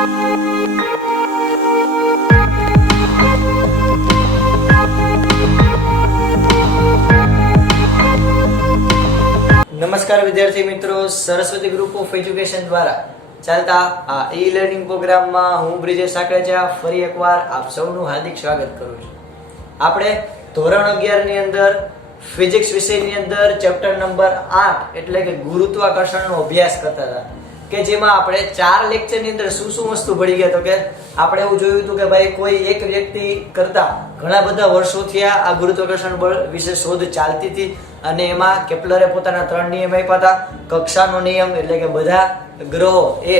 નમસ્કાર વિદ્યાર્થી મિત્રો, સરસ્વતી ગ્રુપ ઓફ એજ્યુકેશન દ્વારા ચાલતા આ ઈ લર્નિંગ પ્રોગ્રામમાં હું બ્રિજેશ સાકરેજા ફરી એકવાર આપ સૌનું હાર્દિક સ્વાગત કરું છું. આપણે ધોરણ 11 ની અંદર ફિઝિક્સ વિષયની અંદર ચેપ્ટર નંબર 8 એટલે કે ગુરુત્વાકર્ષણનો અભ્યાસ કરતા હતા કે જેમાં આપણે 4 લેક્ચરની અંદર શું વસ્તુ ભળી ગયા. તો કે આપણે એવું જોયું હતું કે ભાઈ કોઈ એક વ્યક્તિ કરતા ઘણા બધા વર્ષોથી આ ગુરુત્વાકર્ષણ બળ વિશે શોધ ચાલતી હતી અને એમાં કેપ્લરે પોતાના 3 નિયમ આપ્યા હતા. કક્ષાનો નિયમ એટલે કે બધા ગ્રહો એ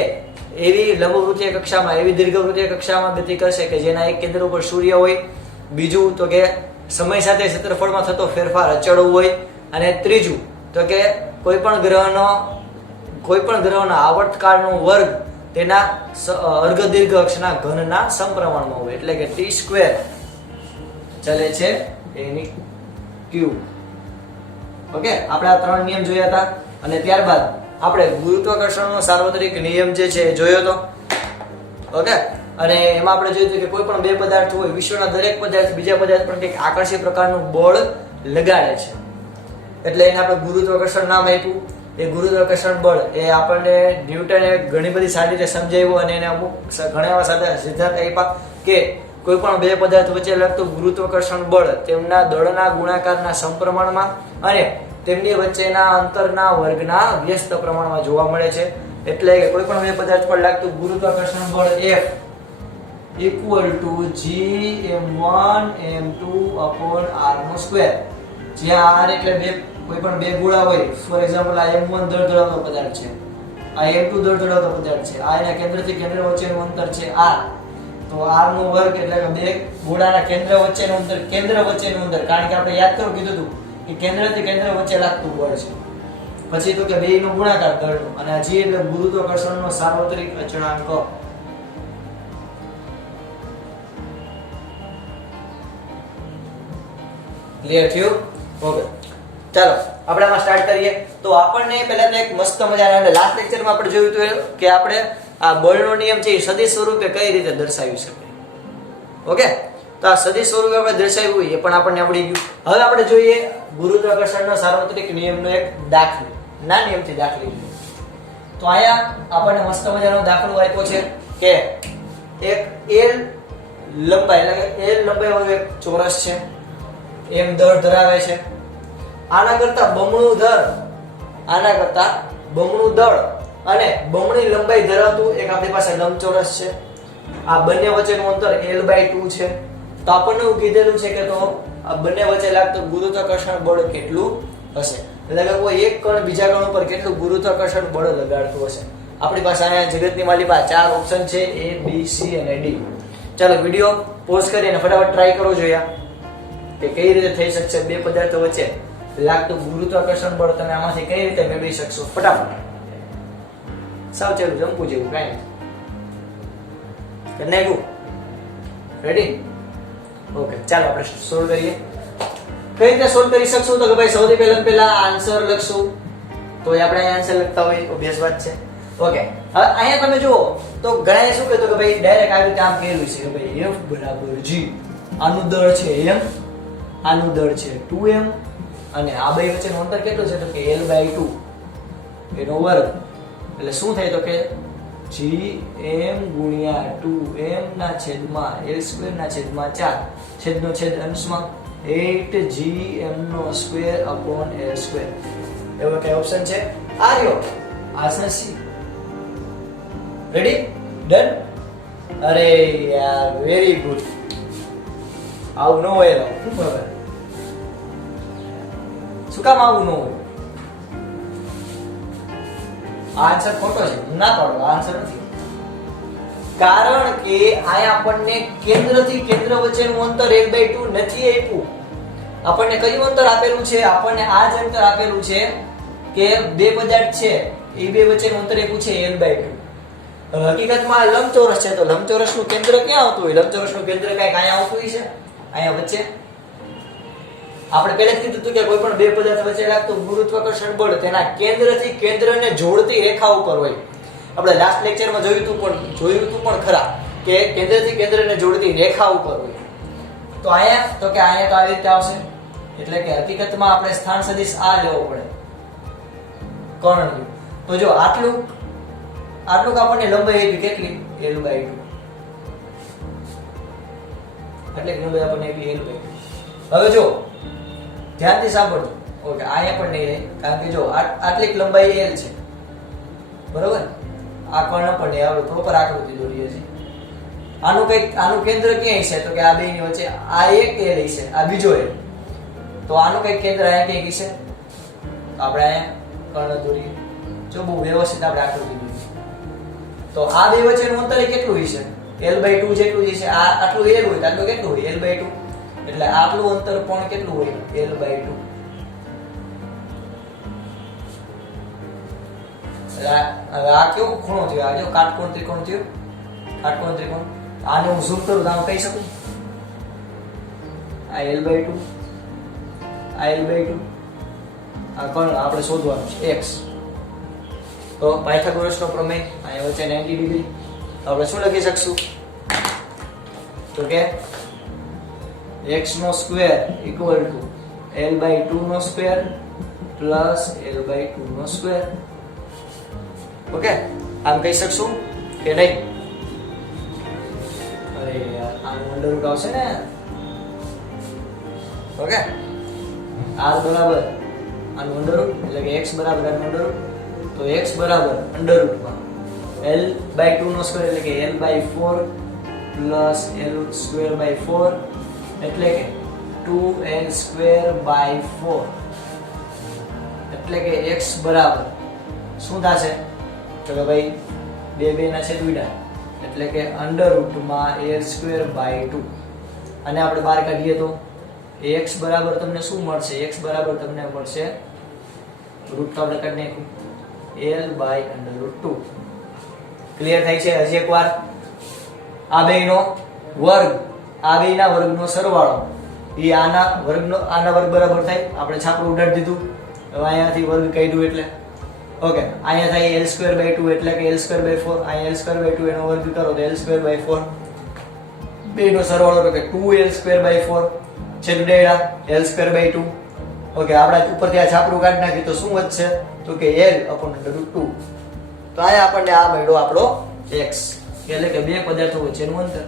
એવી લંબવૃત્તીય કક્ષામાં એવી દીર્ઘવૃત્તીય કક્ષામાં ગતિ કરશે કે જેના એક કેન્દ્ર ઉપર સૂર્ય હોય. બીજું તો કે સમય સાથે ક્ષેત્રફળમાં થતો ફેરફાર અચળ હોય. અને ત્રીજું તો કે કોઈ પણ ગ્રહના આવર્તકાળનો વર્ગ તેના અર્ધ દીર્ઘ અક્ષના ઘનના સમપ્રમાણમાં હોય એટલે કે t² ચલે છે એની ક્યુબ. ઓકે, આપણે આ 3 નિયમ જોયા હતા અને ત્યારબાદ આપણે ગુરુત્વાકર્ષણનો સાર્વત્રિક નિયમ જે છે એ જોયો હતો. ઓકે, અને એમાં આપણે જોયું હતું કે કોઈ પણ બે પદાર્થ હોય, વિશ્વના દરેક પદાર્થ બીજા પદાર્થ પર કંઈક આકર્ષી પ્રકારનું બળ લગાડે છે એટલે એને આપણે ગુરુત્વાકર્ષણ નામ આપ્યું. એ ગુરુત્વાકર્ષણ બળ એ આપણને ન્યૂટને ઘણી બધી સારી રીતે સમજાવ્યું અને એને અમુક ઘણા એવા સાદા સિદ્ધાંત આપ્યા કે કોઈ પણ બે પદાર્થ વચ્ચે લાગતું ગુરુત્વાકર્ષણ બળ તેમના દળના ગુણાકારના સમપ્રમાણમાં અને તેમની વચ્ચેના અંતરના વર્ગના વ્યસ્ત પ્રમાણમાં જોવા મળે છે. એટલે કે કોઈ પણ બે પદાર્થ પર લાગતું ગુરુત્વાકર્ષણ બળ F = Gm1m2/r², જ્યાં r એટલે કોઈ પણ બે ગોળા હોય. ફોર એક્ઝામ્પલ આ m1 દળ ધરાવતો પદાર્થ છે, આ m2 દળ ધરાવતો પદાર્થ છે, આ એના કેન્દ્રથી કેન્દ્ર વચ્ચેનું અંતર છે r. તો r નો વર્ગ એટલે કે બે ગોળાના કેન્દ્ર વચ્ચેનું અંતર કારણ કે આપણે યાદ કરો કીધું હતું કે કેન્દ્રથી કેન્દ્ર વચ્ચે લાગતું બળ છે. પછી તો કે બેયનો ગુણાકાર દળનો અને આ g એટલે ગુરુત્વાકર્ષણનો સાર્વત્રિક અચળાંક. ક્લિયર થયું? ઓકે, ચાલો આપણે આમાં સ્ટાર્ટ કરીએ. તો આપણને પહેલા તો એક મસ્ત મજાના લાસ્ટ લેક્ચરમાં આપણે જોયું હતું કે આપણે આ બળનો નિયમ છે એ સદિશ સ્વરૂપે કઈ રીતે દર્શાવી શકાય. ઓકે, તો આ સદિશ સ્વરૂપે આપણે દર્શાવ્યું એ પણ આપણને આવડી ગયું. હવે આપણે જોઈએ ગુરુત્વાકર્ષણનો સાર્વત્રિક નિયમનો એક દાખલો, ના નિયમથી દાખલી. તો અહીંયા આપણને મસ્ત મજાનો દાખલો આપ્યો છે કે એક L લંબાઈ એટલે કે L લંબાઈ વાળો એક ચોરસ છે, m દળ ધરાવે છે. આના કરતા બમણું દળ અને બમણી લંબાઈ ધરાવતું એક આપણી પાસે લંબચોરસ છે. આ બંને વચ્ચેનું અંતર L/2 છે. તો આપણને એવું કીધેલું છે કે તો આ બંને વચ્ચે લાગતું ગુરુત્વાકર્ષણ બળ કેટલું હશે, એટલે કે કોઈ એક કણ બીજા કણ ઉપર કેટલું ગુરુત્વાકર્ષણ બળ લગાડતું હશે. આપણી પાસે અહીંયા જગતની માલિકા 4 ઓપ્શન છે A, B, C અને D. ચાલો વિડિયો પોઝ કરીને ફટાફટ ટ્રાય કરો જોયા કે કઈ રીતે થઈ શકશે બે પદાર્થો વચ્ચે લાગતું ગુરુત્વાકર્ષણ બળ. તમે આમાંથી કઈ રીતે મેળવી શકશો ફટાફટ. સાવ ચાલુ જંપુ જેવું કાંઈ કરી નાખ્યું. રેડી? ઓકે, ચાલો આપણે સોલ્વ કરીએ. કઈ રીતે સોલ્વ કરી શકશું? તો કે ભાઈ સૌથી પહેલા આન્સર લખશું. તો આપણે અહીંયા આન્સર લખતા હોય ઓબવિયસ વાત છે. ઓકે, હવે અહીંયા તમે જુઓ તો ઘણા શું કહેતો કે ભાઈ ડાયરેક્ટ આવી રીતે આમ કહેલું છે કે ભાઈ F = G. આનું દળ છે m, આનું દળ છે 2m અને આ બે વચ્ચેનું અંતર કેટલું છે? તો કે L/2 એનો વર્ગ. એટલે શું થાય તો કે Gm × 2m ના છેદમાં L²/4 છેદનો છેદ અંશમાં 8Gm²/L². એવો કઈ ઓપ્શન છે? આ રહ્યો, આન્સર C. રેડી? ડન? અરે યાર, વેરી ગુડ. આવું ન હોય શું ખબર? શું કામ આવું ન હોય? આન્સર ખોટો છે, ના પાડો, આન્સર નથી. કારણ કે આયા આપણને કેન્દ્રથી કેન્દ્ર વચ્ચેનું અંતર L/2 નથી આપ્યું. આપણને કયું અંતર આપેલું છે? આપણને આ જ અંતર આપેલું છે કે બે પદાર્થ છે એ બે વચ્ચેનું અંતર આપ્યું છે L/2. હકીકતમાં લંબચોરસ છે તો લંબચોરસનું કેન્દ્ર ક્યાં આવતું હોય? લંબચોરસનું કેન્દ્ર કઈક અહીંયા આવતું હોય છે, અહીંયા વચ્ચે. આપણે પહેલા જ કીધું હતું કે કોઈ પણ બે પદાર્થ વચ્ચે લાગતું ગુરુત્વાકર્ષણ બળ તેના કેન્દ્રથી કેન્દ્રને જોડતી રેખા ઉપર હોય. આપણે લાસ્ટ લેક્ચરમાં જોયું હતું પણ ખરા કે કેન્દ્રથી કેન્દ્રને જોડતી રેખા ઉપર હોય. તો અહીંયા તો કે અહીંયા તો આવી રીતે આવશે, એટલે કે હકીકતમાં આપણે સ્થાન સદિશ આ લેવો પડે કર્ણનું. તો જો આટલું આપણને લંબાઈ આવી કેટલી l/2, એટલે કે લંબાઈ આપણને આવી l/2. હવે જો ધ્યાનથી સાંભળજો, ઓકે અહીંયા પણ નહીં, કારણ કે જો આટલી લંબાઈ l છે, બરોબર. આ કર્ણ પણ નહીં, આપણે પ્રોપર આકૃતિ દોરીએ છીએ. આનું કેન્દ્ર ક્યાં છે તો કે આ બેની વચ્ચે આ એક l છે, આ બીજો l. તો આનું કઈ કેન્દ્ર અહીંયા ક્યાં છે, તો આપણે અહીંયા કર્ણ દોરીએ. જો બહુ વ્યવસ્થિત આપણે આકૃતિ દોરીએ તો આ બે વચ્ચેનું અંતર કેટલું હશે, l/2 જેટલું હશે. આ આટલું l હોય તો આટલું કેટલું હોય, l/2. એટલે આટલું અંતર પણ કેટલું હોય, l/2. હવે આ કેવો ખૂણો થયો, આ જો કાટકોણ ત્રિકોણ થયો, કાટકોણ ત્રિકોણ. આને હું ઝૂમ કરું તો હું કહી શકું આ l/2, આ l/2, આ કર્ણ આપણે શોધવાનું છે x. તો પાયથાગોરસનો પ્રમેય અહીંયા વચ્ચે 90 ડિગ્રી. આપણે શું લખી શકશું તો કે x નો સ્ક્વેર ઇક્વલ ટુ l/2 નો સ્ક્વેર પ્લસ l/2 નો સ્ક્વેર. ઓકે, આમ કહી શકશું કે નહીં? અરે યાર, આનું અંડર રૂટ આવશે ને. ઓકે, r બરાબર આનું અંડર રૂટ, એટલે કે x બરાબર આનું અંડર રૂટ. તો x બરાબર અંડર રૂટમાં l/2 નો સ્ક્વેર એટલે કે l/4 પ્લસ l²/4 એટલે કે 2l²/4. એટલે કે x બરાબર શું થશે તો કે ભાઈ 2 ના છેદ ઉડ્યા, એટલે કે અંડર રૂટમાં l²/2. અને આપણે બહાર કાઢીએ તો x બરાબર તમને શું મળશે, x બરાબર તમને મળશે રૂટ તો આપણે કાઢી નાખ્યું l/√2. ક્લિયર થાય છે? હજી એકવાર આ બેનો વર્ગ, આ બેના વર્ગનો સરવાળો એ આના વર્ગ બરાબર થાય. આપણે છાપરું ઉડાડી દીધું, હવે અહીંયાથી વર્ગ કાઢ્યું એટલે ઓકે, અહીંયા થાય l²/2 એટલે કે l²/4. અહીંયા l²/2 એનો વર્ગ કરો તો l²/4. બેનો સરવાળો તો કે 2l²/4 છેદ ઉડાડ્યા l²/2. ઓકે, આપણે ઉપરથી આ છાપરું કાઢી નાખી તો શું વધશે તો કે l/√2. તો અહીંયા આપણને આ મળ્યો આપણો x, એટલે કે બે પદાર્થો વચ્ચેનું અંતર.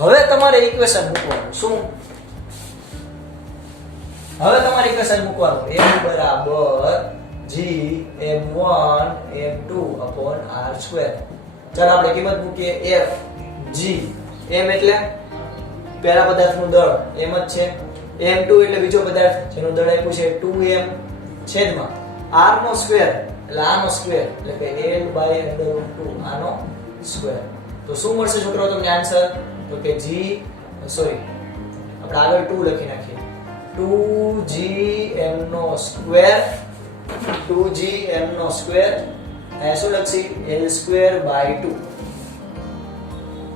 હવે તમારે ઇક્વેશન મૂકવાનું શું? હવે તમારે ઇક્વેશન મૂકવાનું m બરાબર Gm1m2/r². ચાલો આપણે કિંમત મૂકીએ f g. m એટલે પહેલા પદાર્થનું દળ m જ છે, m2 એટલે બીજો પદાર્થ જેનું દળ આપ્યું છે 2m છેદમાં r નો સ્ક્વેર એટલે આનો સ્ક્વેર એટલે કે l/√2 આનો સ્ક્વેર. તો શું મળશે છોકરાઓ તમને આન્સર તો કે આપણે આગળ 2 લખી નાખીએ 2gm નો સ્ક્વેર 2gm નો સ્ક્વેર અહીંયા શું લખશી l²/2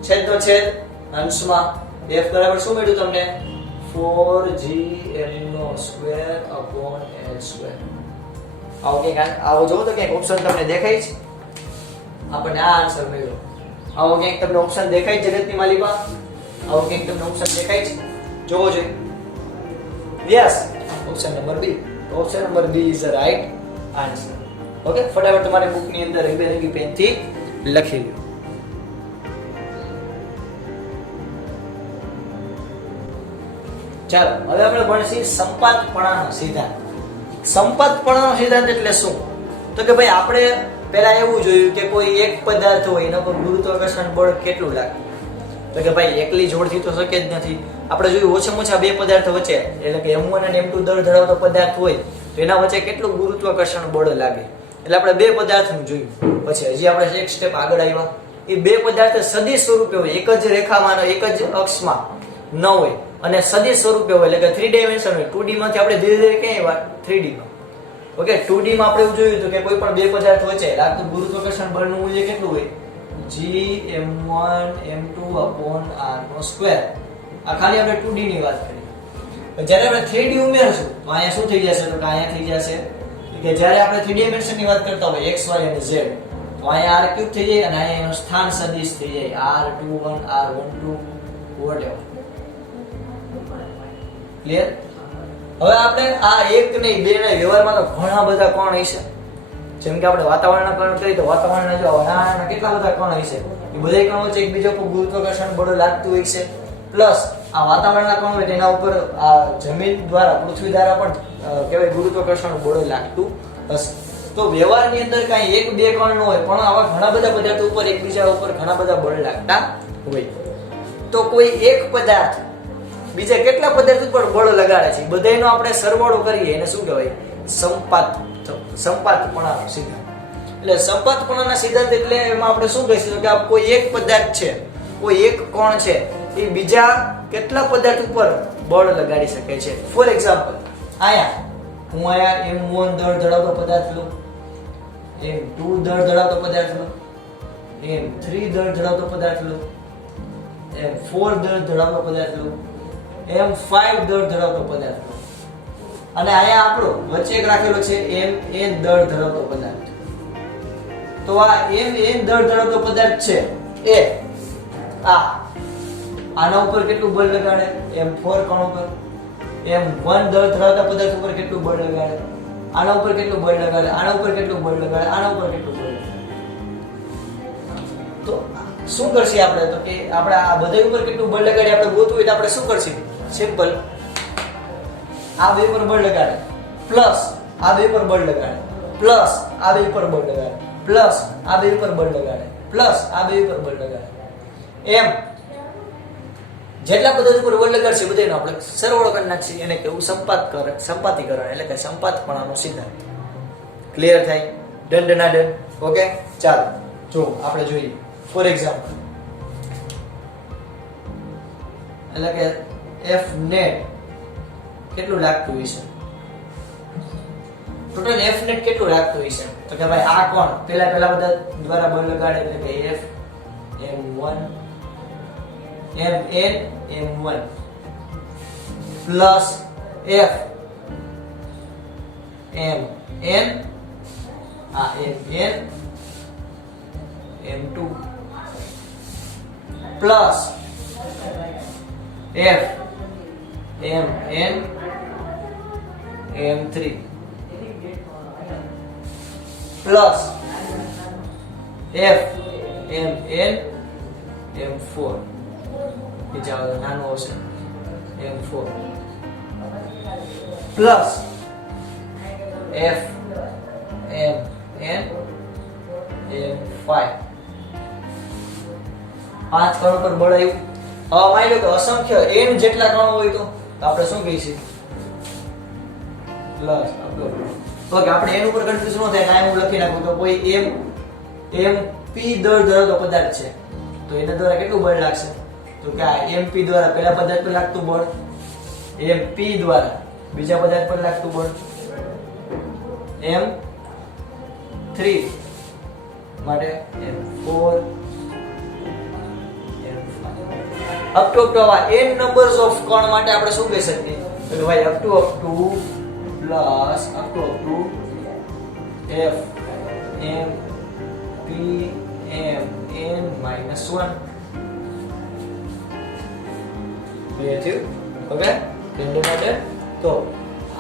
છેદ તો છેદ અંશમાં f બરાબર શું મળ્યું તમને 4gm નો સ્ક્વેર અપોન l². આવો જોવો તો ક્યાંક ઓપ્શન તમને દેખાય છે? આપણને આ આન્સર મળ્યો. આવો ક્યાંક તમને ઓપ્શન દેખાય છે જગતની માલિકા? આવો ક્યાંક તમને ઓપ્શન દેખાય છે? જોવો જોઈએ. Yes, option number B. Option number B is the right answer. Okay, ફટાફટ તમારી બુકની અંદર રંગબેરંગી પેનથી લખી લો. ચાલો હવે આપણે ભણીશું સંપાતપણાનો સિદ્ધાંત. સંપાતપણાનો સિદ્ધાંત એટલે શું તો કે ભાઈ આપણે પહેલા એવું જોયું કે કોઈ એક પદાર્થ હોય એના પર ગુરુત્વાકર્ષણ બળ કેટલું લાગે તો કે ભાઈ એકલી જોડથી તો શક્ય જ નથી. આપણે જોયું ઓછામાં ઓછા બે પદાર્થ વચ્ચે એટલે કે m1 અને m2 દળ ધરાવતો પદાર્થ હોય તો એના વચ્ચે કેટલું ગુરુત્વાકર્ષણ બળ લાગે. એટલે આપણે બે પદાર્થનું જોયું. પછી હજી આપણે એક સ્ટેપ આગળ આવ્યા, એ બે પદાર્થ સદિશ સ્વરૂપે હોય, એક જ રેખામાં એક જ અક્ષમાં ન હોય અને સદિશ સ્વરૂપે હોય એટલે કે 3 ડાયમેન્શન હોય. 2D માંથી આપણે ધીરે ધીરે ક્યાં આવ્યા 3D માં. ઓકે, 2D માં આપણે એવું જોયું હતું કે કોઈ પણ બે પદાર્થ વચ્ચે લાગતું ગુરુત્વાકર્ષણ બળનું મૂલ્ય કેટલું હોય Gm1m2/r². આ ખાલી આપણે 2D ની વાત કરી. જ્યારે આપણે 3D ઉમેરશું તો અહીંયા શું થઈ જશે તો કે અહીંયા થઈ જશે કે જ્યારે આપણે 3 ડાયમેન્શન ની વાત કરતા હોય x y અને z તો અહીંયા r ક્યુબ થઈ જાય અને અહીંયા એનું સ્થાન સદિશ થઈ જાય r21 r12 whatever. ક્લિયર? હવે આપણે આ એક નહીં બે નહીં વ્યવહારમાં તો ઘણા બધા કોણ હશે. જેમ કે આપણે વાતાવરણના કણ કરીએ તો વાતાવરણના જો નાના કેટલા બધા કણ હશે. એ બધા કણો વચ્ચે એકબીજા ઉપર ગુરુત્વાકર્ષણ બળ લાગતું હોય છે. પ્લસ આ વાતાવરણના કણ હોય તેના ઉપર આ જમીન દ્વારા પૃથ્વી દ્વારા પણ કહેવાય ગુરુત્વાકર્ષણ બળ લાગતું હશે. તો વ્યવહારની અંદર કાંઈ એક બે કણ ન હોય પણ આવા ઘણા બધા પદાર્થો ઉપર એકબીજા ઉપર ઘણા બધા બળ લાગતા હોય. તો કોઈ એક પદાર્થ બીજા કેટલા પદાર્થ ઉપર બળ લગાડે છે બધાયનો આપણે સરવાળો કરીએ એને શું કહેવાય? સંપાતપણાનો સિદ્ધાંત. એટલે સંપાતપણાના સિદ્ધાંત એટલે એમાં આપણે શું કહીશું કે આ કોઈ એક પદાર્થ છે, કોઈ એક કોણ છે એ બીજા કેટલા પદાર્થ ઉપર બળ લગાડી શકે છે. ફોર એક્ઝામ્પલ અહીંયા હું m1 દળ ધરાવતો પદાર્થ લઉં, m2 દળ ધરાવતો પદાર્થ લઉં, m3 દળ ધરાવતો પદાર્થ લઉં, m4 દળ ધરાવતો પદાર્થ લઉં, m5 દળ ધરાવતો પદાર્થ લઉં અને અહીંયા આપણો વચ્ચે એક રાખેલો છે mn દળ ધરાવતો પદાર્થ. તો આ mn દળ ધરાવતો પદાર્થ છે એ આના ઉપર કેટલું બળ લગાડે? m4 કણ ઉપર. m1 દળ ધરાવતા પદાર્થ ઉપર કેટલું બળ લગાડે? આના ઉપર કેટલું બળ લગાડે? આના ઉપર કેટલું બળ લગાડે? આના ઉપર કેટલું બળ લગાડે? તો શું કરશે આપણે? તો કે આપણે આ બધા ઉપર કેટલું બળ લગાડે આપણે ગોતવું હોય તો આપણે શું કરશું? સિમ્પલ, આ બે પર બળ લગાડે પ્લસ આ બે પર બળ લગાડે પ્લસ આ બે પર બળ લગાડે પ્લસ આ બે પર બળ લગાડે પ્લસ આ બે પર બળ લગાડે એમ જેટલા પદાર્થ ઉપર બળ લગાડશે બધાનો આપણે સરવાળો કરી નાખીએ. એને કેવું? સંપાતીકરણ એટલે કે સંપાતપણાનો સિદ્ધાંત. ક્લિયર થાય? દંડનાદંડ. ઓકે, ચાલો જો આપણે જોઈએ. ફોર એક્ઝામ્પલ એટલે કે f net કેટલું લાગતું હશે? ટોટલ f net કેટલું લાગતું હશે? તો કે ભાઈ આ કોણ પેલા બધા દ્વારા બળ લગાડે એટલે કે f m1 mn m1 plus f mn mn m2 plus f mn m3 plus f mn m4 બીજા નાનું આવશે m4 plus f mn m5 પાંચ કણો પર બળ આવ્યું. હવે માની લો કે અસંખ્ય n જેટલા કણો હોય તો આપણે શું કહીશું? પ્લસ. ઓકે, આપણે n ઉપર કન્ફ્યુઝન ન થાય કાંઈ હું લખી નાખું તો કોઈ mp દળ ધરાવતો પદાર્થ છે તો એના દ્વારા કેટલું બળ લાગશે? તો કે આ mp દ્વારા પહેલા પદાર્થ પર લાગતું બળ, mp દ્વારા બીજા પદાર્થ પર લાગતું બળ, m3 માટે m4 અપ ટુ આવા n નંબર્સ ઓફ કણ માટે આપણે શું કહી શકીએ? તો કે ભાઈ up to plus up to f m p m n -1 clear થયું? ઓકે, દંડ માટે તો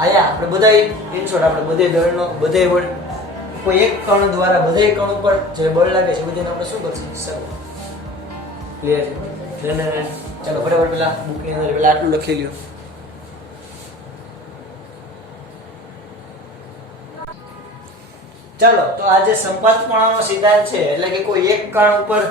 આયા આપણે બધા ઇન શોર્ટ આપણે બધે દળનો બધે બળ કોઈ એક કણ દ્વારા બધે કણ ઉપર જે બળ લાગે છે બધાને આપણે શું કરશું? સરળ. ક્લિયર છે? ચાલો ફટાફટ પેલા બુકની અંદર પેલા આટલું લખી લ્યો. ચાલો, તો આ જે સંપાતપણાનો સિદ્ધાંત છે એટલે કે કોઈ એક કણ ઉપર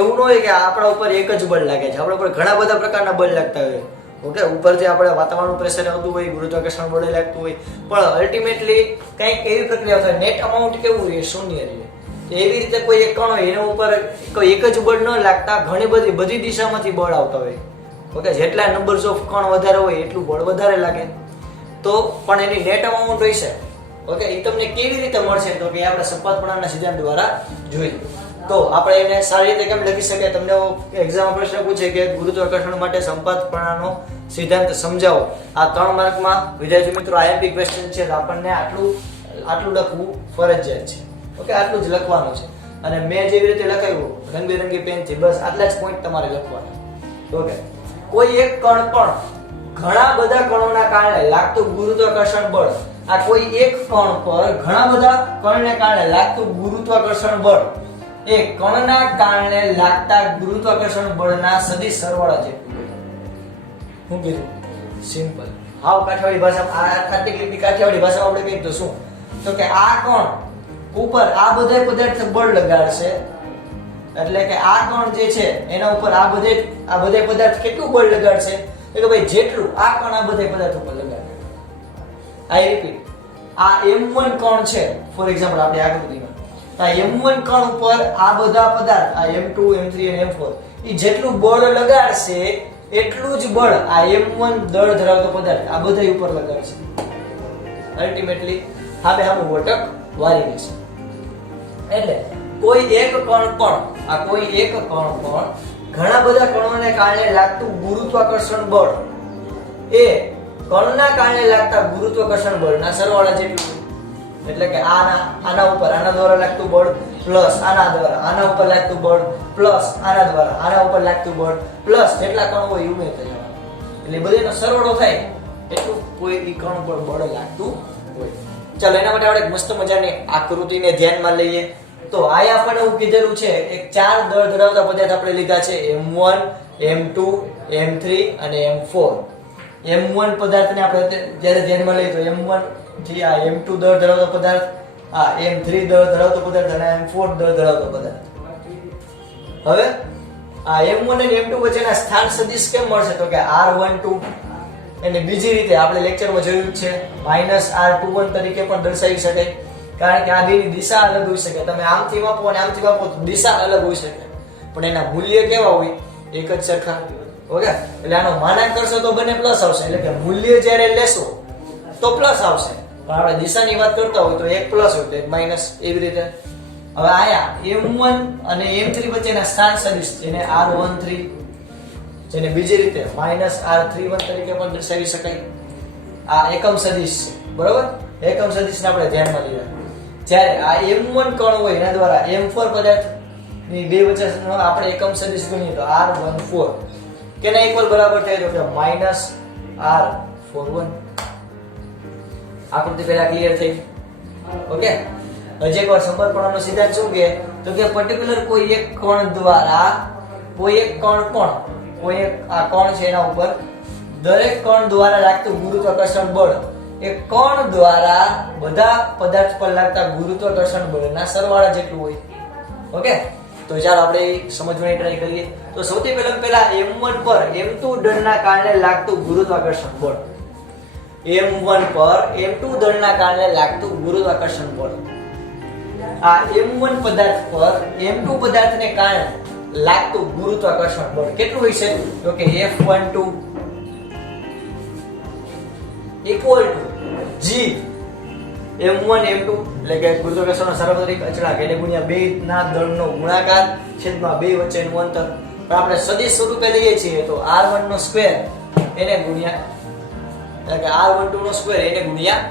એવું ન હોય કે આપણા ઉપર એક જ બળ લાગે છે, આપણા ઉપર ઘણા બધા પ્રકારના બળ લાગતા હોય. ઓકે, ઉપરથી આપણે વાતાવરણનું પ્રેશર આવતું હોય, ગુરુત્વાકર્ષણ બળ લાગતું હોય, પણ અલ્ટિમેટલી કંઈક એવી પ્રક્રિયા થાય નેટ અમાઉન્ટ કેવું રહે? શૂન્ય રહે. એવી રીતે કોઈ એક કણ હોય એના ઉપર કોઈ એક જ બળ ન લાગતા ઘણી બધી દિશામાંથી બળ આવતા હોય. ઓકે, જેટલા નંબર્સ ઓફ કણ વધારે હોય એટલું બળ વધારે લાગે તો પણ એની નેટ અમાઉન્ટ હોય છે. ઓકે, એ તમને કેવી રીતે મળશે? તો કે આપણે સંપાતપણાના સિદ્ધાંત દ્વારા જોઈએ. તો આપણે એને સારી રીતે કેમ લખી શકાય? તમને એક્ઝામ પ્રશ્ન પૂછે કે ગુરુત્વાકર્ષણ માટે સંપાતપણાનો સિદ્ધાંત સમજાવો. આ 3 માર્કમાં વિદ્યાર્થી મિત્રો આઈએમપી ક્વેશ્ચન છે તો આપણને આટલું લખવું ફરજિયાત છે. ઓકે, આટલું જ લખવાનું છે. અને મેં જેવી રીતે લખાવ્યું રંગબેરંગી પેનથી, બસ આટલા જ પોઈન્ટ તમારે લખવાના. ઓકે, કોઈ એક કણ પણ ઘણા બધા કણોના કારણે લાગતું ગુરુત્વાકર્ષણ બળ, આ કોઈ એક કણ પર ઘણા બધા કણને કારણે લાગતું ગુરુત્વાકર્ષણ બળ એ કણના કારણે લાગતા ગુરુત્વાકર્ષણ બળના સદિશ સરવાળા જેટલું. શું કીધું? સિમ્પલ. હાવ કાઠિયાવાડી ભાષામાં, આર્ટિકલ કાઠિયાવાડી ભાષામાં આપણે કહીએ તો શું? તો કે આ કણ ઉપર આ બધા પદાર્થ બળ લગાડશે, એટલે કે આ કણ જે છે એના ઉપર આ બધે પદાર્થ કેટલું બળ લગાડશે? તો કે ભાઈ જેટલું આ કણ આ બધા પદાર્થ ઉપર લગાડે. આઈ રિપીટ, આ M1 કણ છે ફોર એક્ઝામ્પલ આપણી આકૃતિમાં, આ M1 કણ ઉપર આ બધા પદાર્થ આ M2 M3 અને M4 એ જેટલું બળ લગાડશે એટલું જ બળ આ M1 દળ ધરાવતો પદાર્થ આ બધા ઉપર લગાડશે. અલ્ટિમેટલી હાબે હાબુ વટક વારી દેશે. એટલે કોઈ એક કણ પણ ઘણા બધા કણોને કારણે લાગતું ગુરુત્વાકર્ષણ બળ એ કણના કારણે લાગતા ગુરુત્વાકર્ષણ બળના સરવાળા જેટલું. એટલે કે આના ઉપર આના દ્વારા લાગતું બળ પ્લસ આના દ્વારા આના ઉપર લાગતું બળ પ્લસ આના દ્વારા આના ઉપર લાગતું બળ પ્લસ જેટલા કણો હોય એ ઉમેરતા જવાના. એટલે બધેનો સરવાળો થાય એટલું કોઈ કણ પર બળ લાગતું હોય. ચાલો એના માટે આપણે મસ્ત મજાની આકૃતિને ધ્યાનમાં લઈએ. તો આયા આપણને એવું કીધેલું છે એક ચાર દળ ધરાવતા પદાર્થ આપણે લીધા છે M1, M2, M3 અને M4. M1 પદાર્થને આપણે જ્યારે ધ્યાનમાં લઈએ તો M1 થી આ M2 દળ ધરાવતો પદાર્થ, આ M3 દળ ધરાવતો પદાર્થ અને M4 દળ ધરાવતો પદાર્થ. હવે આ M1 અને M2 વચ્ચેના સ્થાન સદિશ કેમ મળશે? તો કે R12 અને બીજી રીતે આપણે લેક્ચરમાં જોયું છે -R21 તરીકે પણ દર્શાવી શકાય. કારણ કે આ બેની દિશા અલગ હોઈ શકે. તમે આમથી માપો અને આમથી માપો તો દિશા અલગ હોઈ શકે, પણ એના મૂલ્ય કેવા હોય? એક જ સરખા. ઓકે, એટલે આનો માનાંક કરશો તો બંને પ્લસ આવશે, એટલે કે મૂલ્ય જ્યારે લેશો તો પ્લસ આવશે, પણ આપણે દિશાની વાત કરતા હોય તો એક પ્લસ હોય તો એક માઈનસ, એવી રીતે. હવે આયા M1 અને M3 વચ્ચેના સ્થાન સદિશ જેને R13, જેને બીજી રીતે -R31 તરીકે પણ દર્શાવી શકાય. આ એકમ સદિશ છે, બરોબર? એકમ સદિશને આપણે ધ્યાનમાં લઈએ. જ્યારે આ M1 કણ હોય એના દ્વારા M4 પદાર્થની બે વચ્ચેનો આપણે એકમ સદિશ ગણીએ તો R14 કેના ઇક્વલ બરાબર થાય? તો કે -R41. આકૃતિ પહેલા ક્લિયર થઈ? ઓકે, હજી એકવાર સમર્પણનો સિદ્ધાંત શું કહે? તો કે પર્ટિક્યુલર કોઈ એક કણ દ્વારા આ કણ છે એના ઉપર દરેક કણ દ્વારા લાગતું ગુરુત્વાકર્ષણ બળ એ કણ દ્વારા બધા પદાર્થ પર લાગતા ગુરુત્વાકર્ષણ બળના સરવાળા જેટલું હોય. ઓકે, તો ચાલો આપણે સમજવાની ટ્રાય કરીએ. તો સૌથી પહેલા M1 પર M2 દળના કારણે લાગતું ગુરુત્વાકર્ષણ બળ, M1 પર M2 દળના કારણે લાગતું ગુરુત્વાકર્ષણ બળ. આ M1 પદાર્થ પર M2 પદાર્થને કારણે લાગતું ગુરુત્વાકર્ષણ બળ કેટલું હોય છે? તો કે F12 equal to G M1 M2 એટલે કે ગુરુત્વાકર્ષણનો સાર્વત્રિક અચળાંક એટલે ગુણ્યા બે ના દળનો ગુણાકાર છેદમાં બે વચ્ચેનું અંતર. પણ આપણે સદિશ સ્વરૂપે લઈએ છીએ તો R1 નો સ્ક્વેર એને ગુણ્યા, એટલે કે R12 નો સ્ક્વેર એને ગુણ્યા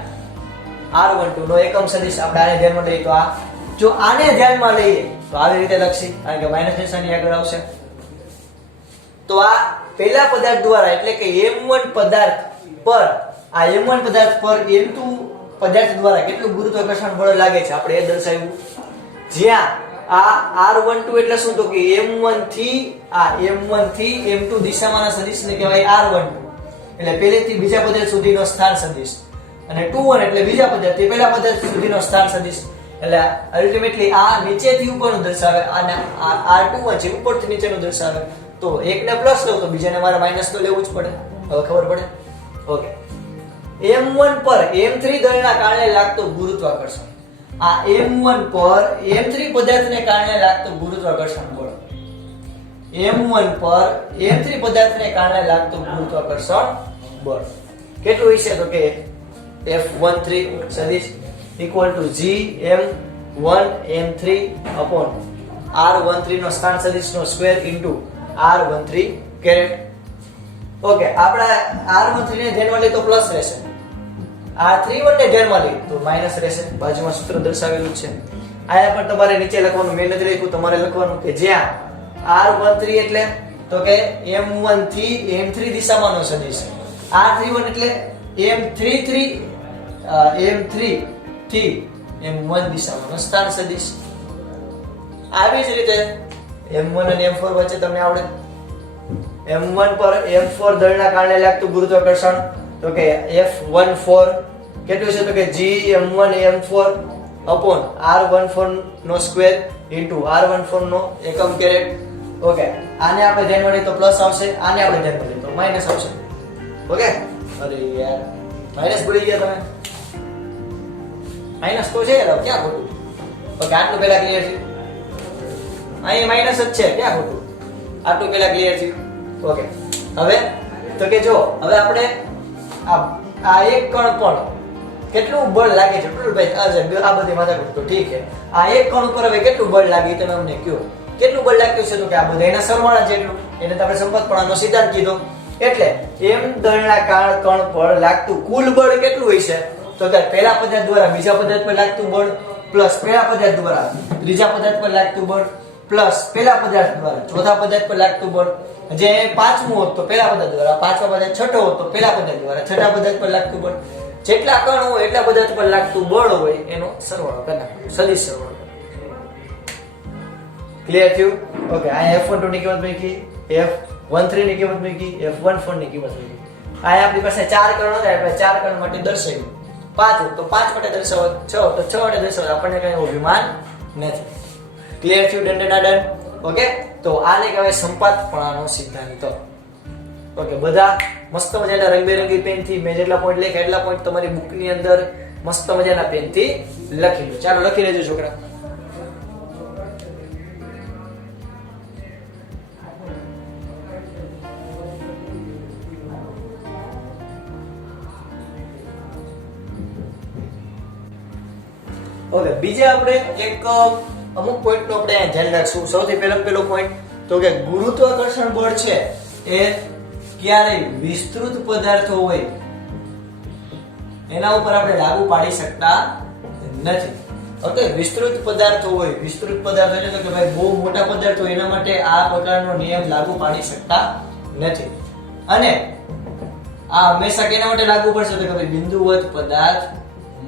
R12 નો એકમ સદિશ. આપણે આને ધ્યાનમાં લઈએ તો આ, જો આને ધ્યાનમાં લઈએ તો આવી રીતે લખશી, કારણ કે માઈનસ નિશાની આગળ આવશે. તો આ પહેલા પદાર્થ દ્વારા એટલે કે M1 પદાર્થ પર M2 પદાર્થ દ્વારા કેટલું ગુરુત્વાકર્ષણ બળ લાગે છે આપણે એ દર્શાવ્યું. જ્યાં આ R12 એટલે શું? તો કે M1 થી M2 દિશામાંના સદિશને કહેવાય R12, એટલે પહેલેથી બીજા પદાર્થ સુધીનો સ્થાન સદિશ, અને 21 એટલે બીજા પદાર્થથી પહેલા પદાર્થ સુધીનો સ્થાન સદિશ. એટલે અલ્ટિમેટલી આ નીચેથી ઉપરનું દર્શાવે અને R21 છે ઉપરથી નીચેનું દર્શાવે. તો એકને પ્લસ લઉં તો બીજાને મારે માઈનસ તો લેવું જ પડે. હવે ખબર પડે? ઓકે, M1 પર M3 દળના કારણે લાગતું ગુરુત્વાકર્ષણ, આ M1 પર M3 પદાર્થને કારણે લાગતું ગુરુત્વાકર્ષણ બળ, M1 પર M3 પદાર્થને કારણે લાગતું ગુરુત્વાકર્ષણ બળ કેટલું હશે? તો કે F13 સદિશ equal to G M1 M3 upon R13 નો સ્થાન સદિશનો square into R13 caret. Okay, આપણા R13 ને ધ્યાનમાં લઈએ તો પ્લસ રહેશે, R31 ને ધ્યાનમાં લઈએ તો માઈનસ રહેશે. બાજુમાં સૂત્ર દર્શાવેલું છે. આયા પણ તમારે નીચે લખવાનું, મેં નથી લખ્યું, તમારે લખવાનું કે જ્યાં r13 એટલે તો કે m1 થી m3 દિશામાંનો સદિશ, r31 એટલે m3 થી m1 દિશામાંનો સ્થાન સદિશ. આવી જ રીતે m1 અને m4 વચ્ચે તમને આવડે. m1 પર m4 દળના કારણે લાગતું ગુરુત્વાકર્ષણ તો કે F14 કેટલું છે તો કે Gm1 m4 upon r14 નો સ્ક્વેર into r14 નો એકમ કેરેટ. ઓકે, આને આપણે ધ્યાનમાં લઈએ તો પ્લસ આવશે, આને આપણે ધ્યાનમાં લઈએ તો માઈનસ આવશે. ઓકે, અરે યાર માઈનસ ભૂલી ગયા તમે, માઈનસ તો છે યાર, ક્યાં ખોટું. ઓકે, આટલું પહેલા ક્લિયર છે, અહીં માઈનસ જ છે, ક્યાં ખોટું, આટલું પહેલા ક્લિયર છે. ઓકે, હવે તો કે જો હવે આપણે આ એક કણ પણ કેટલું બળ લાગે છે ભાઈ, આ બધી માથાકૂટ તો ઠીક છે, આ એક કણ ઉપર હવે કેટલું બળ લાગે તમે અમને કહો, કેટલું બળ લાગતું છે તો કે આ બધા એના સરવાળા જેટલું, એને તો આપણે સંપતપણાનો સિદ્ધાંત કીધો. એટલે m દળના કણ પર લાગતું કુલ બળ કેટલું હોય છે તો કે પહેલા પદાર્થ દ્વારા બીજા પદાર્થ પર લાગતું બળ પ્લસ પહેલા પદાર્થ દ્વારા ત્રીજા પદાર્થ પર લાગતું બળ પ્લસ પહેલા પદાર્થ દ્વારા ચોથા પદાર્થ પર લાગતું બળ, જે પાંચમું હોત તો પહેલા પદાર્થ દ્વારા, પાંચમા પદાર્થ છઠ્ઠો હોત તો પહેલા પદાર્થ દ્વારા છઠ્ઠા પદાર્થ પર લાગતું બળ, જેટલા કણ હોય એટલા પદાર્થ પર લાગતું બળ હોય એનો સરવાળો કરી નાખવાનો, સદિશ સરવાળો. ક્લિયર થયું? ઓકે, આ F12 ની કિંમત મૂકી, F13 ની કિંમત મૂકી, F14 ની કિંમત મૂકી. આ આપણી પાસે ચાર કણ હતા એટલે ચાર કણ માટે દર્શાવ્યું, પાંચ તો પાંચ માટે દર્શાવો, છ તો છ માટે દર્શાવો, આપણને કઈ અભિમાન નથી. ક્લિયર થયું? ડન. ઓકે, તો આને કહેવાય સંપાતપણાનો સિદ્ધાંત. ઓકે, બધા મસ્ત મજાના રંગબેરંગી પેન થી મેં જેટલા પોઈન્ટ લખ્યા એટલા પોઈન્ટ તમારી બુક ની અંદર મસ્ત મજાના પેન થી લખી લો. ચાલો લખી લેજો છોકરા. ઓકે, બીજા આપણે એક અમુક પોઈન્ટ નો આપણે ધ્યાન રાખશું. સૌથી પહેલો પોઈન્ટ તો કે ગુરુત્વાકર્ષણ બળ છે એ ક્યારેય વિસ્તૃત પદાર્થો હોય એના ઉપર આપણે લાગુ પાડી શકતા નથી. ઓકે, વિસ્તૃત પદાર્થો હોય, વિસ્તૃત પદાર્થ એટલે કે ભાઈ બહુ મોટા પદાર્થો, એના માટે આ પ્રકારનો નિયમ લાગુ પાડી શકતા નથી. અને આ હંમેશા કેના માટે લાગુ પડશે તો કે ભાઈ બિંદુવત પદાર્થ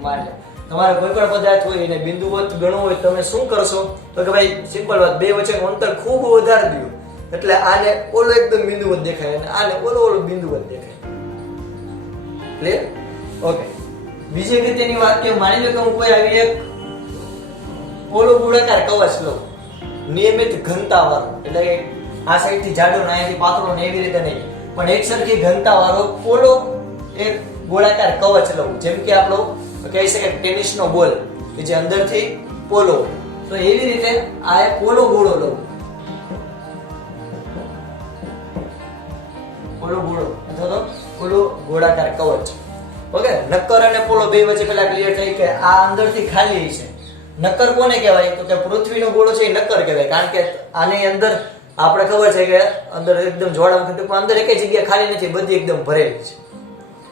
માટે. તમારે કોઈ પણ પદાર્થ હોય એને બિંદુવત ગણવો હોય તમે શું કરશો તો કે ભાઈ સિમ્પલ વાત, બે વચ્ચેનું અંતર ખૂબ વધારી દો એટલે આને ઓલો એકદમ બિંદુવત દેખાય અને આને ઓલો બિંદુવત દેખાય. ક્લિયર? ઓકે, બીજી રીતેની વાત કે માની લો કે હું કોઈ આવી એક પોલો ગોળાકાર કવચ લઉં, નિયમિત ઘનતા વાળો, એટલે કે આ સાઈડ થી જાડો ને અહીંયાથી પાતળો ને એવી રીતે નહીં, પણ એક સરખી ઘનતા વાળો પોલો એક ગોળાકાર કવચ લઉં, જેમ કે આપણો કહી શકાય ટેનિસ નો બોલ કે જે અંદરથી પોલો, તો એવી રીતે આ એક પોલો ગોળો લઉં, પોલો ગોળો અથવા તો પોલો ગોળાકાર કવચ. ઓકે, નક્કર અને પોલો બે વચ્ચે પેલા ક્લિયર થઈ કે આ અંદરથી ખાલી છે. નક્કર કોને કહેવાય તો કે પૃથ્વીનો ગોળો છે એ નક્કર કહેવાય, કારણ કે આની અંદર આપણે ખબર છે કે અંદર એકદમ જ્વાળામુખી, પણ અંદર એકેય જગ્યા ખાલી નથી, બધી એકદમ ભરેલી છે.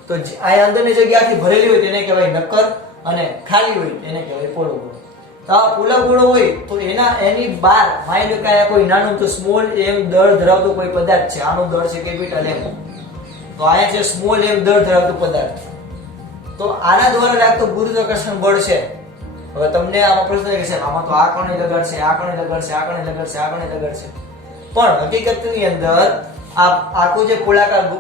તો આ અંદરની જગ્યા આખી ભરેલી હોય તેને કહેવાય નક્કર, અને ખાલી હોય એને કહેવાય પોલો ગોળો. તો આ પોલો ગોળો હોય તો એની બહાર માની લો કે કોઈ નાનું તો સ્મોલ એમ દળ ધરાવતો કોઈ પદાર્થ છે, આનું દળ છે કેપિટલ એમ, તો આ છે સ્મોલ એમ દળ ધરાવતો પદાર્થ, તો આના દ્વારા લાગતું ગુરુત્વાકર્ષણ બળ છે. હવે તમને આમાં પ્રશ્ન છે કે આમાં તો આ કણે લગાડશે, આ કણે લગાડશે, આ કણે લગાડશે, આ કણે લગાડશે, પણ હકીકતની અંદર આ આખું જે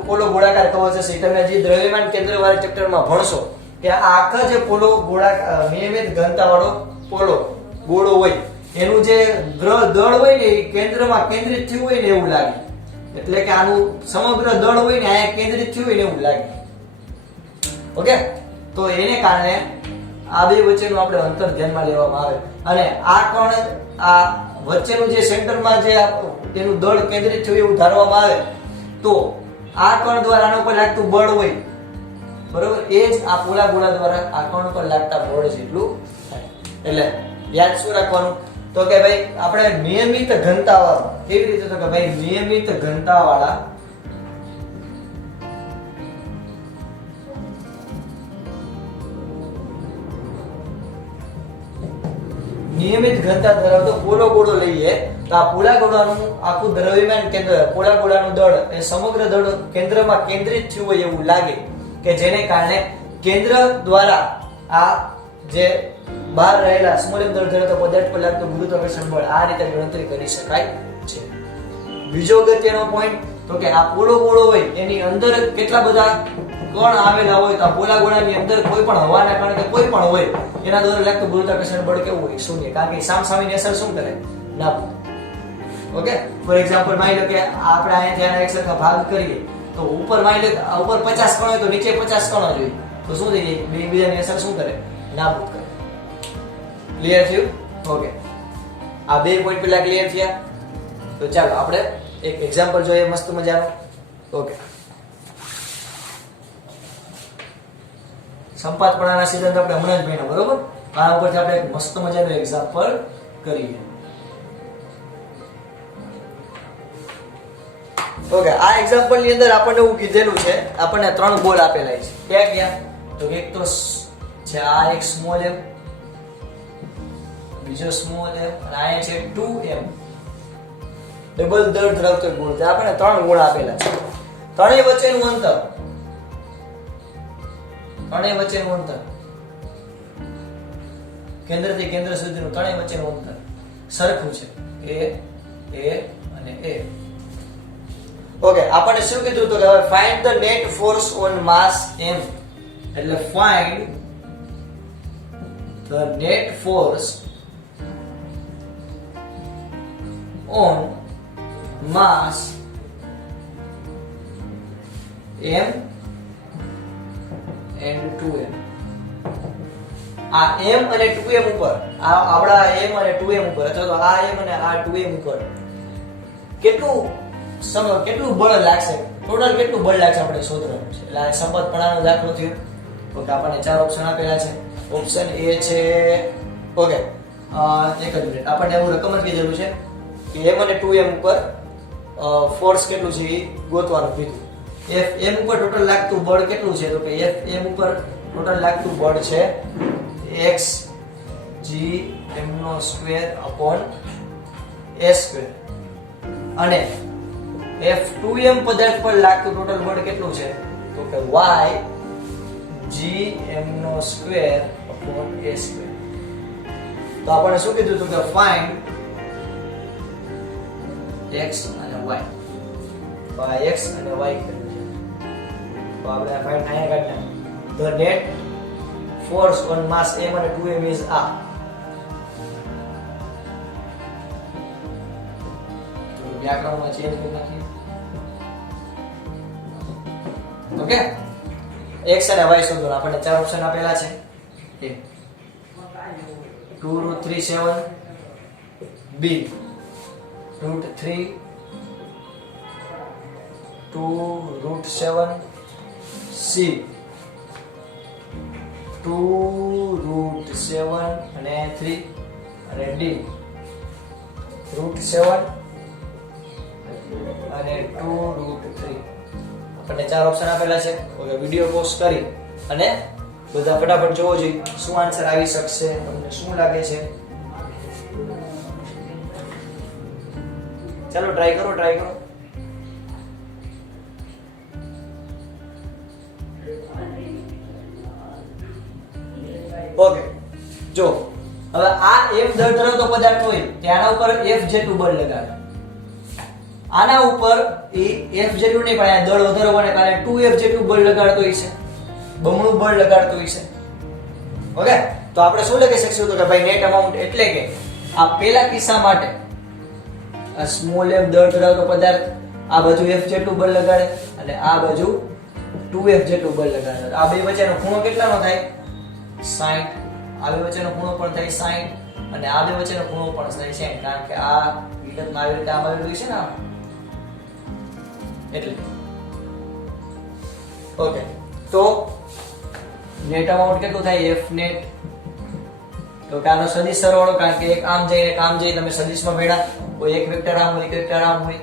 પોલો ગોળાકાર કવચ હશે, તમે જે દ્રવ્યમાન કેન્દ્રવાળા ચેપ્ટરમાં ભણશો કે આ આખા જે પોલો ગોળાકાર નિયમિત ઘનતા વાળો પોલો ગોળો હોય એનું જે દળ હોય ને એ કેન્દ્રમાં કેન્દ્રિત થયું હોય ને એવું લાગે, એટલે કે આનું સમગ્ર દળ હોય ને અહીંયા કેન્દ્રિત થયું હોય ને એવું લાગે. ઓકે, તો એને કારણે આ બે વચ્ચેનું આપણે અંતર ધ્યાનમાં લેવામાં આવે, અને આ કણ આ વચ્ચેનું જે સેન્ટરમાં જે તેનું દળ કેન્દ્રિત થયું એવું ધારવામાં આવે તો આ કણ દ્વારા આના ઉપર લાગતું બળ હોય બરોબર, એ જ આ પોલા ગોળા દ્વારા આ કણ પર લાગતા બળ જેટલું થાય. એટલે યાદ શું રાખવાનું તો કે ભાઈ આપણે નિયમિત ઘનતા વાળા, કેવી રીતે તો કે ભાઈ નિયમિત ઘનતા વાળા નિયમિત ઘનતા ધરાવતો પોલો ગોળો લઈએ તો આ પોલા ગોળાનું આખું દ્રવ્યમાન કેન્દ્ર, પોલા ગોળાનું દળ એ સમગ્ર દળ કેન્દ્રમાં કેન્દ્રિત થયું હોય એવું લાગે કે જેને કારણે કેન્દ્ર દ્વારા આ જે બહાર રહેલા સ્મોલ એમ દળ ધરાવતો પદાર્થ પર લાગતું ગુરુત્વાકર્ષણ બળ આ રીતે ગણતરી કરી શકાય છે. બીજો અગત્યનો પોઈન્ટ તો કે આ પોલો ગોળો હોય એની અંદર કેટલા બધા કણ આવેલા હોય તો આ પોલા ગોળાની અંદર કોઈ પણ હવાના કારણે કે કોઈ પણ હોય એના દ્વારા લાગતું ગુરુત્વાકર્ષણ બળ કેવું હોય? શૂન્ય. કારણ કે સામસામેની અસર શું કરે? ના. ઓકે, ફોર એક્ઝામ્પલ માની લો કે આપણે અહીંયાથી આના એક સરખા ભાગ કરીએ તો ઉપર માની લો ઉપર 50 કણ હોય તો નીચે 50 કણો જોઈએ તો શું થઈ જાય? બે બીજાની અસર શું કરે? નાબૂદ કરે. ક્લિયર થયું? ઓકે, આ બે પોઈન્ટ પેલા ક્લિયર થયા. તો ચાલો આપણે એક એક્ઝામ્પલ જોઈએ મસ્ત મજાનો. ઓકે, સંપાતપણાના સિદ્ધાંત આપણે હમણાં જ ભણ્યા, બરોબર? આ ઉપરથી આપણે એક મસ્ત મજાનું એક્ઝામ્પલ કરીએ. ઓકે, આ એક્ઝામ્પલ ની અંદર આપણને એવું કીધેલું છે, આપણને 3 બોલ આપેલા છે. ક્યાં ક્યાં? તો એક તો છે આ એક સ્મોલ એમ, બીજો સ્મોલ એમ અને આ છે 2m ડબલ દળ ધરાવતો ગોળ. તે આપણને 3 ગોળ આપેલા છે. ત્રણેય વચ્ચેનું અંતર કેન્દ્રથી કેન્દ્ર સુધીનું ત્રણેય વચ્ચેનું અંતર સરખું છે, a અને a. ઓકે, આપણને શું કીધું તો કે હવે find the net force on mass m, એટલે find the net force on mass m and 2m. આ m અને 2m ઉપર, આ આપડા m અને 2m ઉપર અથવા તો આ m અને આ 2m ઉપર કેટલું બળ લાગશે, ટોટલ કેટલું બળ લાગશે આપણે શોધવાનું છે. એટલે આ સંપતપણાનો દાખલો થયો. ઓકે, આપણને 4 ઓપ્શન આપેલા છે. ઓપ્શન A છે, ઓકે, એક જ મિનિટ, આપણને એવું રકમ જ કીધેલું છે કે m અને 2m ઉપર ફોર્સ કેટલું છે એ ગોતવાનું કીધું. m ઉપર ટોટલ લાગતું બળ કેટલું છે? તો કે m ઉપર ટોટલ લાગતું બળ છે x g(m²/a²) અને F2m પદાર્થ પર લાગતું ટોટલ બળ કેટલું છે? તો કે y g(m²/a²). તો આપણે શું કીધું તો કે ફાઇન્ડ x અને y. તો આ x અને y કર્યું છે. તો આપણે ફાઇન્ડ અહીંયા કાઢીએ. The net force on mass m અને 2m is આ. તો વ્યાકરણમાં ચેન્જ કરી નાખીએ. ઓકે, x અને y શોધો. આપણને 4 ઓપ્શન આપેલા છે. a 2√37, b √3, 2√7, c 2√7 અને 3 અને d √7 અને 2√3. આપણને 4 ઓપ્શન આપેલા છે. ઓકે, વિડિયો પોઝ કરી અને બધા ફટાફટ જોવો જોઈએ શું આન્સર આવી શકશે, તમને શું લાગે છે. ચાલો ટ્રાય કરો. ઓકે, જો હવે આ m દળ ધરાવતો પદાર્થ હોય ત્યાંના ઉપર f જેટલું બળ લગાડે. આના ઉપર એ f જેટલું નહીં પણ આ દળ વધારે હોવાને કારણે 2f જેટલું બળ લગાડતો હોય છે, બમણું બળ લગાડતો હોય છે. ઓકે, તો આપણે શું લખી શકીશું તો કે ભાઈ નેટ અમાઉન્ટ એટલે કે આ પહેલા કિસ્સા માટે આ સ્મોલ m દળ ધરાવતો પદાર્થ આ બાજુ f જેટલું બળ લગાડે અને આ બાજુ 2f જેટલું બળ લગાડે. આ બે વચ્ચેનો ખૂણો કેટલાનો થાય? 60. આ બે વચ્ચેનો ખૂણો પણ થાય 60 અને આ બે વચ્ચેનો ખૂણો પણ થાય 60, કારણ કે આ વિગતમાં આવી રીતે આમ આવેલું છે ને આમ. એટલે ઓકે, તો નેટ અમાઉન્ટ કેટલું થાય? f net. તો કે આનો સદિશ સરવાળો, કારણ કે એક આમ જાય એક આમ જાય, તમે સદિશમાં ભેળા કોઈ એક વેક્ટર આમ હોય એક વેક્ટર આમ હોય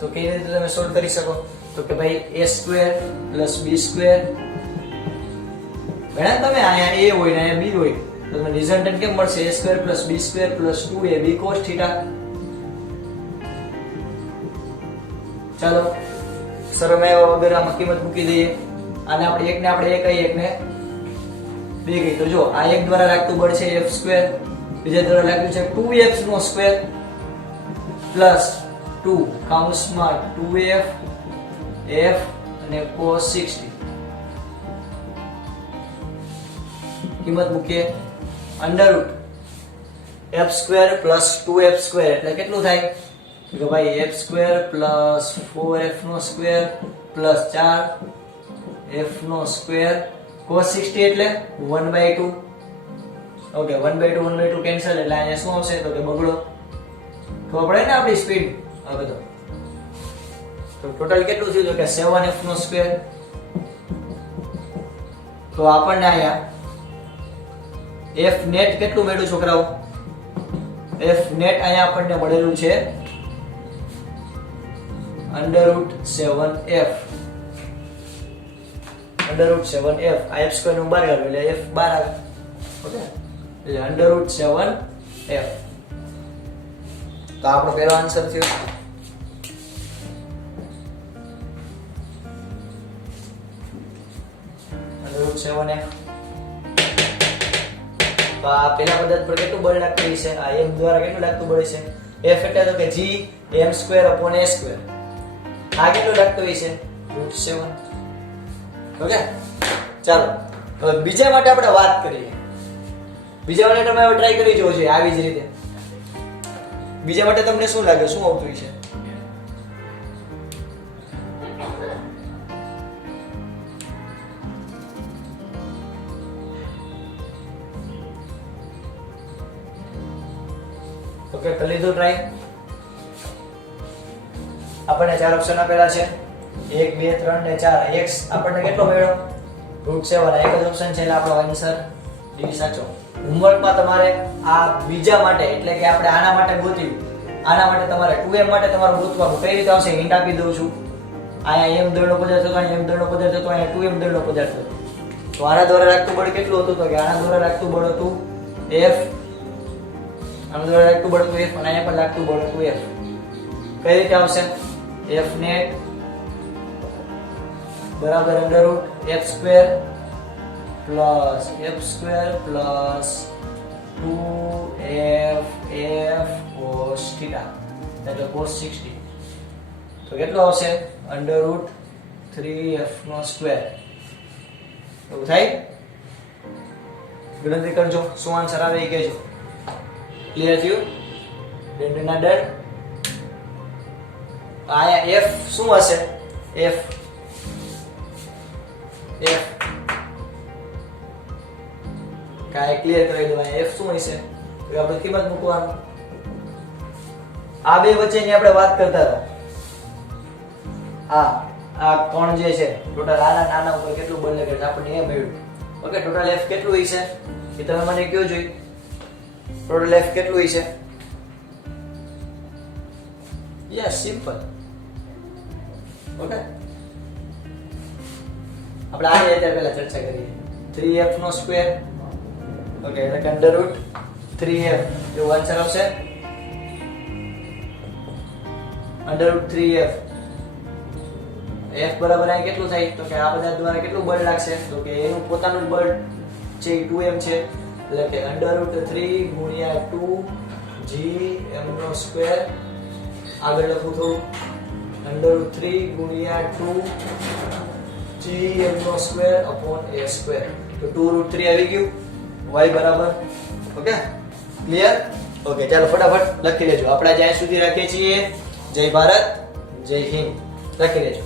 તો કેવી રીતે તમે સોલ્વ કરી શકો? તો કે ભાઈ a² + b². ભેળા તમે અહીંયા a હોય ને અહીંયા b હોય તો તમને રિઝલ્ટન્ટ કેમ મળશે a square plus b square plus 2ab cos theta. ચાલો સરળ વગર આમાં કિંમત મૂકી દઈએ. આને આપણે એક ને આપણે એક કહીએ, એક ને બે કહીએ. તો જો આ એક દ્વારા લાગતું બળ છે f સ્ક્વેર, બીજા દ્વારા લાગ્યું છે 2f નો સ્ક્વેર પ્લસ 2 કૌંસમાં 2f f અને cos 60. કિંમત મૂકીએ. Under f square plus 2f square એટલે કેટલું થાય કે ભાઈ f સ્ક્વેર પ્લસ 4f નો સ્ક્વેર પ્લસ 4f નો સ્ક્વેર cos 60 એટલે 1/2. ઓકે 1/2 કેન્સલ એટલે અહીંયા શું આવશે તો કે બગડો. ખબર પડે ને આપણી સ્પીડ. હવે તો ટોટલ કેટલું થયું તો કે 7f નો સ્ક્વેર. તો આપણને અહીંયા f નેટ કેટલું મળ્યું છોકરાઓ? f નેટ અહીંયા આપણને મળેલું છે √7f. √7f આ f સ્ક્વેર નું બહાર આવ્યું એટલે f બહાર આવે. ઓકે એટલે √7f. તો આપણો પહેલો આન્સર થયો. √7f. તો આ પહેલા પદાર્થ પર કેટલું બળ લાગતું છે? આ m દ્વારા કેટલું લાગતું બળ છે? f એટલે તો કે g m² / a². આ કેટલું લાગતું છે? √7. ઓકે ચાલો હવે બીજા માટે આપણે વાત કરીએ. બીજા માટે તમે હવે ટ્રાય કરી જોજો આવી જ રીતે. બીજા માટે તમને શું લાગે શું આવતું છે? ઓકે કરી લીધું ટ્રાય. આપણને ચાર ઓપ્શન આપેલા છે 1 2 3 ને 4. x આપણને કેટલો મળ્યો? √7. એક જ ઓપ્શન છે એટલે આપણો આન્સર ડી સાચો. હોમવર્કમાં તમારે આ બીજા માટે એટલે કે આપણે આના માટે ગોત્યું, આના માટે તમારે 2m માટે તમારે ગોતવાનું. કઈ રીતે આવશે હિન્ટ આપી દઉં છું. અહીંયા m દળનો પદાર્થ હતો, અહીંયા m દળનો પદાર્થ હતો, અહીંયા 2m દળનો પદાર્થ હતો. તો આના દ્વારા લાગતું બળ કેટલું હતું? તો કે આના દ્વારા લાગતું બળ હતું f, આના દ્વારા લાગતું બળ હતું f અને અહીંયા પણ લાગતું બળ હતું f. કઈ રીતે આવશે? f નેટ બરાબર √f² plus f² plus 2f cos theta એટલે cos 60. તો કેટલું આવશે? √3f નો સ્ક્વેર. એવું થાય? ગણતરી કરજો શું આન્સર આવે એ કહેજો. ક્લિયર થયું? ડંડના ડર. આયા f શું હશે? f કાય ક્લિયર કરી દો. f શું હશે? તો આપણે કિંમત મૂકવાનું. આ બે વચ્ચેની આપણે વાત કરતા હતા. આ કોણ જે છે ટોટલ આના નાના ઉપર કેટલું બળ લાગે છે આપણને એ મળ્યું. ઓકે ટોટલ f કેટલું હશે એ તમે મને કયો જોઈ. ટોટલ f કેટલું હશે? Yes simple. ઓકે આપણે આ રીતે પહેલા ચર્ચા કરીએ. 3f નો સ્ક્વેર. ઓકે એટલે √3f જો આન્સર આવશે √3f. f બરાબર અહીં કેટલું થાય? તો કે આ બધા દ્વારા કેટલું બળ લાગશે? તો કે એનું પોતાનું બળ છે 2m છે એટલે કે √3 * 2 gm નો સ્ક્વેર. આગળ લખું થોડું √3 * 2 gm નો સ્ક્વેર / a². તો 2√3 આવી ગયું. y બરાબર. Okay clear? ઓકે ચાલો ફટાફટ લખી લેજો. આપણે જ્યાં સુધી રાખીએ છીએ જય ભારત જય હિન્દ લખી લેજો.